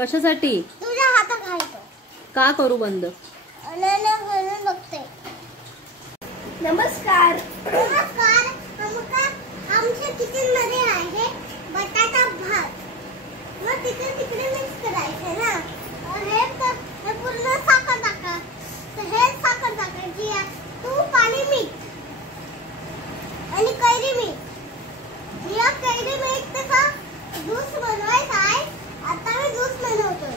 कशासाठी? तुझ्या हातात घालतो. का करू बंद? म्हणून बघते. नमस्कार. नमस्कार. आमच्या किचन मध्ये आहे बटाटा भात. मग तिकडे मिक्स करायचं ना. हे पूर्ण साखर टाका. हे साखर टाकायची. तूप आणि मीठ आणि कैरी मीठ. या कैरी मीठ का ज्यूस बनवायचा आहे. आता मी ज्यूस बनवतोय.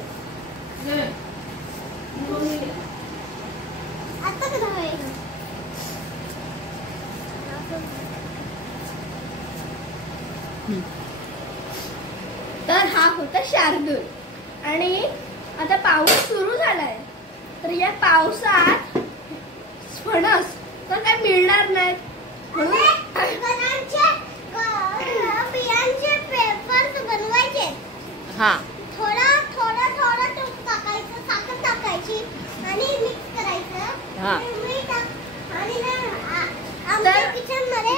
आता कसं बनवायचं? तर हा होता शार्दूल आणि आता पाऊस सुरू झालाय. तर या पावसात फणस तर काय मिळणार नाही म्हणून बियांचे पेपर्स बनवायचे. हा, थोडा तूप टाकायचं, साखर टाकायची आणि मिक्स करायचं. हा. आणि आमच्या किचन मध्ये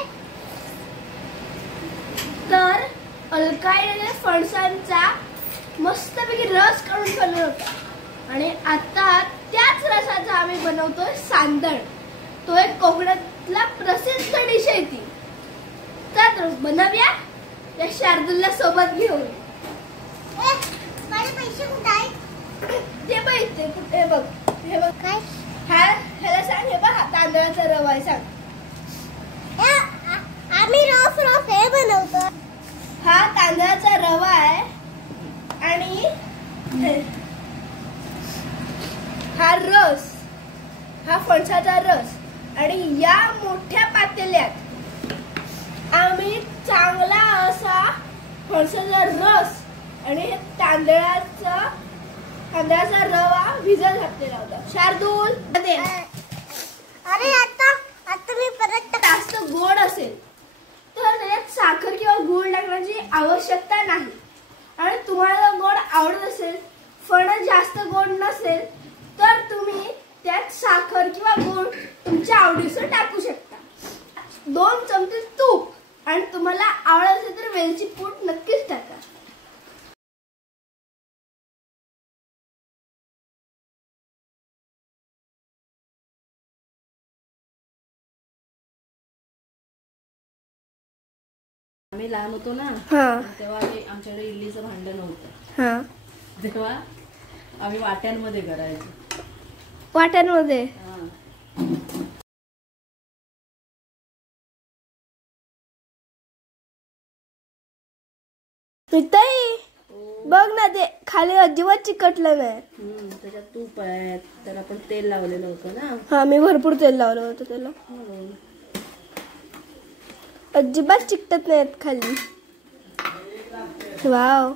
तर अलकाईने फणसांचा मस्तपैकी रस काढून ठेवला होता आणि आता त्याच रसाचा आम्ही बनवतोय सांदण. तो एक कोकणातला प्रसिद्ध डिश आहे ती. तर बनवूया या शार्दूलला सोबत घेऊन. माझे पैसे कुठे आहेत? ते पैसे कुठे बघ. हे बघ काय? ह्याला सांग. हे बघ हा तांदळाचा रवा आहे. सांग. आम्ही रोफ हे बनवतो. हा तांदळाचा रवा आहे आणि हा रस, हा फणसाचा रस. आणि या मोठ्या पातेल्यात आम्ही चांगला असा फणसाचा रस आणि तांदळाचा रवा भिजत घातलेला होता. शार्दूल अरे आता मी परत जास्त गोड असेल तर त्याच्यात साखर किंवा गूळ टाकण्याची आवश्यकता नाही. आणि तुम्हाला गोड आवडत असेल, फणस जास्त गोड नसेल तर तुम्ही त्यात साखर किंवा गूळ तुमच्या आवडीनुसार टाकू शकता. 2 चमचे तूप आणि तुम्हाला आवडत असेल तर वेलची पूड नक्कीच टाका. आम्ही लहान होतो ना तेव्हा आमच्याकडे इडलीचं भांड नव्हतं. तेव्हा आम्ही वाट्यांमध्ये करायचो. वाट्यांमध्ये बघ ना, ते खाली अजिबात चिकटलं नाही. त्याच्यात तूप आहे, त्याला आपण तेल लावलेलं होतं ना. हा, मी भरपूर तेल लावलं होतं त्याला. अजिबात चिकटत नाहीत खाली. वाव,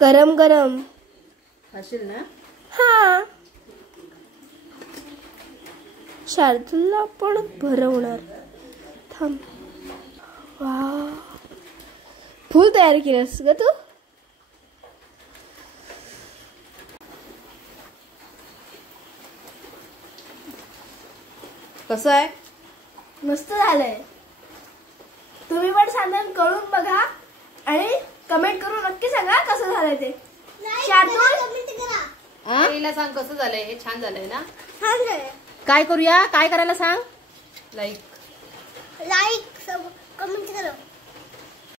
गरम गरम खाशील ना? हा. शार्दूलला आपण भरवणार. थांब. वाव, फुल तयार केलंस ग तू. कसं आहे? मस्त झालंय. तुम्ही पण सांगून करून बघा आणि कमेंट करून नक्की सांगा कसं झालंय ते. शार्दूल, तिला सांग कसं झालंय. हे छान झालंय ना? छान झालं. काय करूया? काय करायला सांग? लाईक कमेंट करा.